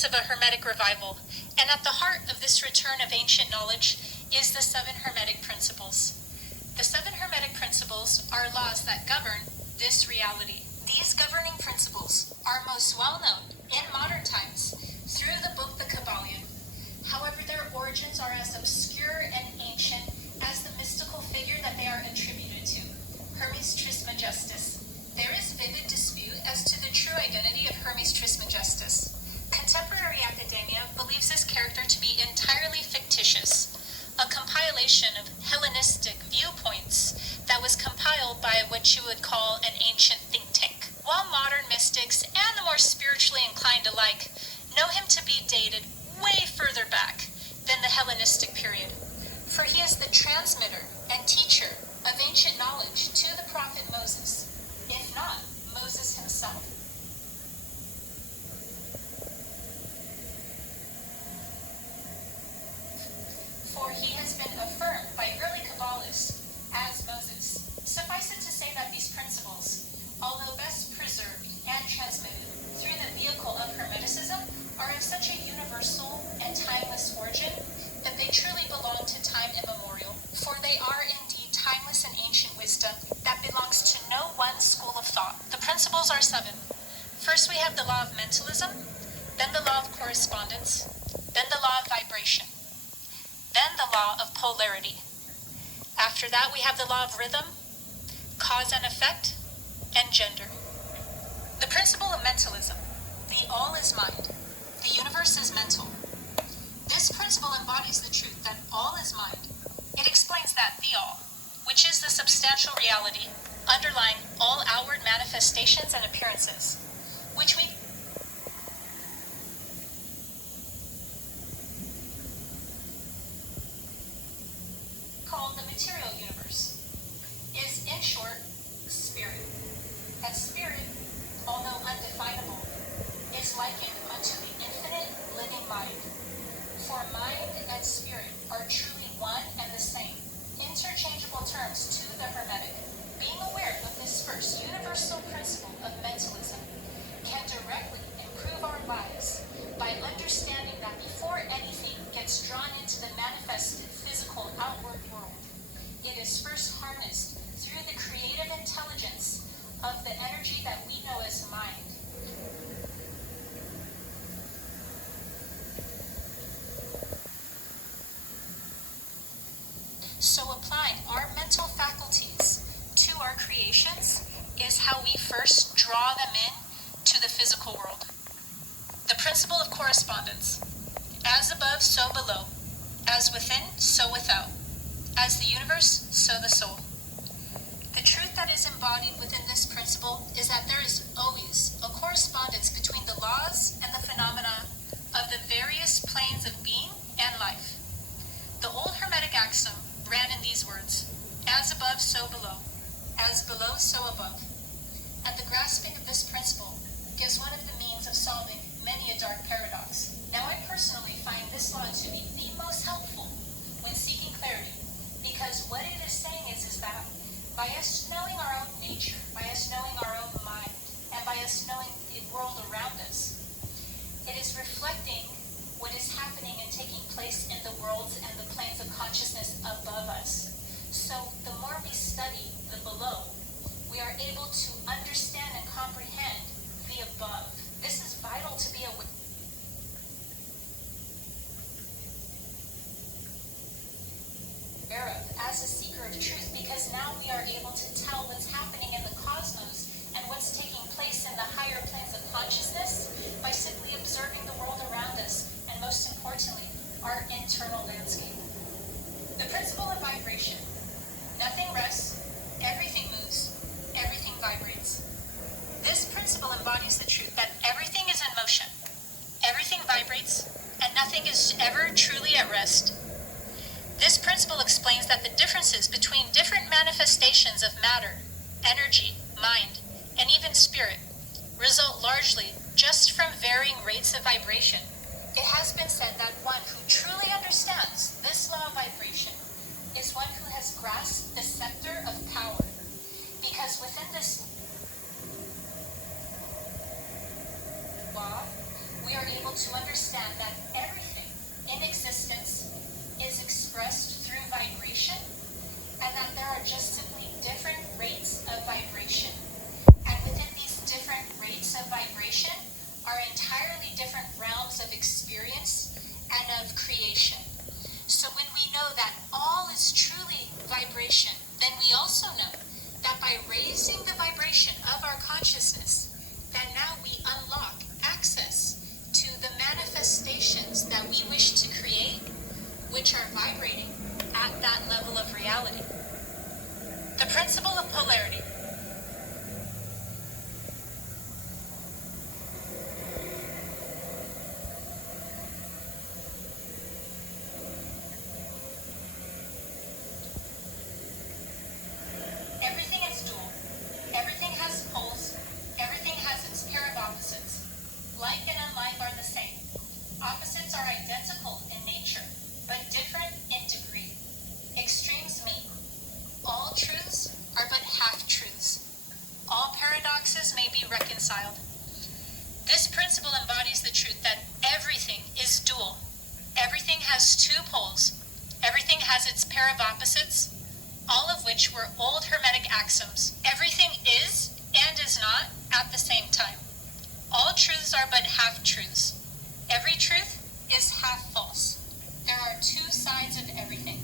voice of a Hermetic revival, and at the heart of this return of ancient knowledge is the 7 Hermetic Principles. The 7 Hermetic Principles are laws that govern this reality. These governing principles are most well known in modern times through the book The Kabbalion. However, their origins are as obscure and ancient as the mystical figure that they are attributed to, Hermes Trismegistus. There is vivid dispute as to the true identity of Hermes Trismegistus. Contemporary academia believes this character to be entirely fictitious, a compilation of Hellenistic viewpoints that was compiled by what you would call an ancient think tank. While modern mystics and the more spiritually inclined alike know him to be dated way further back than the Hellenistic period, for he is the transmitter and teacher of ancient knowledge to the prophet Moses, if not Moses himself. For he has been affirmed by early Kabbalists as Moses. Suffice it to say that these principles, although best preserved and transmitted through the vehicle of Hermeticism, are of such a universal and timeless origin that they truly belong to time immemorial, for they are indeed timeless and ancient wisdom that belongs to no one school of thought. The principles are 7. First we have the law of mentalism, then the law of correspondence, then the law of vibration, then the law of polarity. After that we have the law of rhythm, cause and effect, and gender. The principle of mentalism. The all is mind. The universe is mental. This principle embodies the truth that all is mind. It explains that the all, which is the substantial reality underlying all outward manifestations and appearances, which we call the material universe, is in short spirit. And spirit, although undefinable, is likened unto the infinite living mind. For mind and spirit are truly one and the same, interchangeable terms to the Hermetic. Being aware of this first universal principle of mentalism can directly improve our lives by understanding that before anything gets drawn into the manifested physical outward world, it is first harnessed through the creative intelligence of the energy that we know as mind. So applying our mental faculties to our creations is how we first draw them in to the physical world. The principle of correspondence. As above, so below. As within, so without. As the universe, so the soul. The truth that is embodied within this principle is that there is always a correspondence between the laws and the phenomena of the various planes of being and life. The old Hermetic axiom ran in these words: as above, so below. As below, so above. And the grasping of this principle gives one of the means of solving many a dark paradox. Now, I personally find this law to be the most helpful when seeking clarity, because what it is saying is that by us knowing our own nature, by us knowing our own mind, and by us knowing the world around us, it is reflecting what is happening and taking place in the worlds and the planes of consciousness above us. So the more we study the below, we are able to understand and comprehend the above. This is vital to be aware of as a seeker of truth, because now we are able to tell what's happening in the cosmos and what's taking place in the higher planes of consciousness by simply observing the world around us, and most importantly, our internal landscape. The principle of vibration. Nothing rests, everything moves, everything vibrates. This principle embodies the truth that everything is in motion, everything vibrates, and nothing is ever truly at rest. This principle explains that the differences between different manifestations of matter, energy, mind, and even spirit result largely just from varying rates of vibration. It has been said that one who truly understands this law of vibration is one who has grasped the scepter of power, because within this law, we are able to understand that everything in existence is expressed through vibration, and that there are just simply different rates of vibration. And within these different rates of vibration are entirely different realms of experience and of creation. So when we know that all is truly vibration, then we also know that by raising the vibration of our consciousness, that now we unlock access to the manifestations that we wish to create, which are vibrating at that level of reality. The principle of polarity. Everything is dual. Everything has poles. Everything has its pair of opposites. Like and unlike are the same. Opposites are identical in nature, but different in degree. Extremes mean all truths are but half-truths. All paradoxes may be reconciled. This principle embodies the truth that everything is dual. Everything has two poles. Everything has its pair of opposites, all of which were old Hermetic axioms. Everything is and is not at the same time. All truths are but half-truths. Every truth is half false. There are two sides of everything.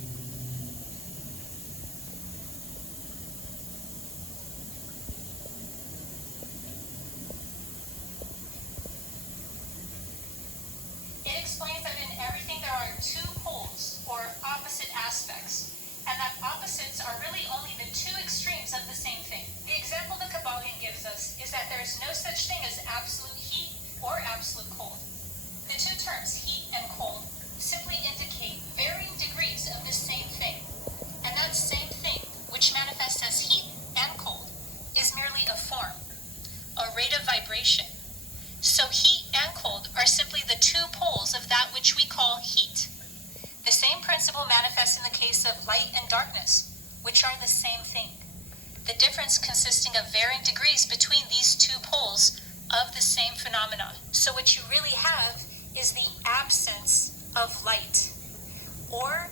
It explains that in everything there are two poles, or opposite aspects, and that opposites are really only the two extremes of the same thing. The example the Kabbalion gives us is that there is no such thing as absolute heat or absolute cold. The two terms, heat and cold, simply indicate varying degrees of the same thing. And that same thing, which manifests as heat and cold, is merely a form, a rate of vibration. So heat and cold are simply the two poles of that which we call heat. The same principle manifests in the case of light and darkness, which are the same thing. The difference consisting of varying degrees between these two poles of the same phenomenon. So what you really have is the absence of light, or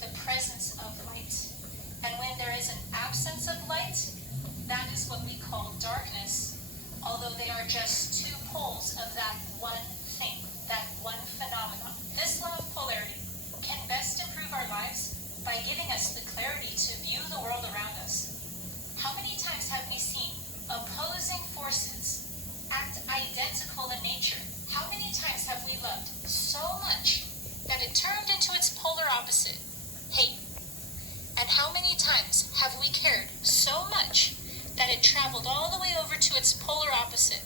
the presence of light. And when there is an absence of light, that is what we call darkness, although they are just two poles of that one thing, that one phenomenon. This law of polarity can best improve our lives by giving us the clarity to view the world around us. How many times have we seen opposing forces act identical in nature? How many times have we loved so much that it turned into its polar opposite, hate? And how many times have we cared so much that it traveled all the way over to its polar opposite,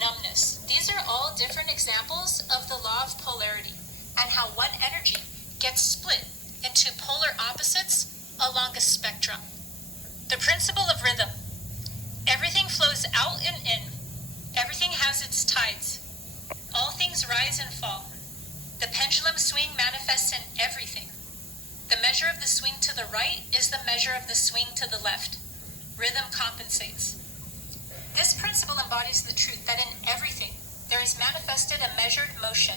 numbness? These are all different examples of the law of polarity and how one energy gets split into polar opposites along a spectrum. The principle of rhythm. Everything flows out and in. Everything has its tides. All things rise and fall. The pendulum swing manifests in everything. The measure of the swing to the right is the measure of the swing to the left. Rhythm compensates. This principle embodies the truth that in everything there is manifested a measured motion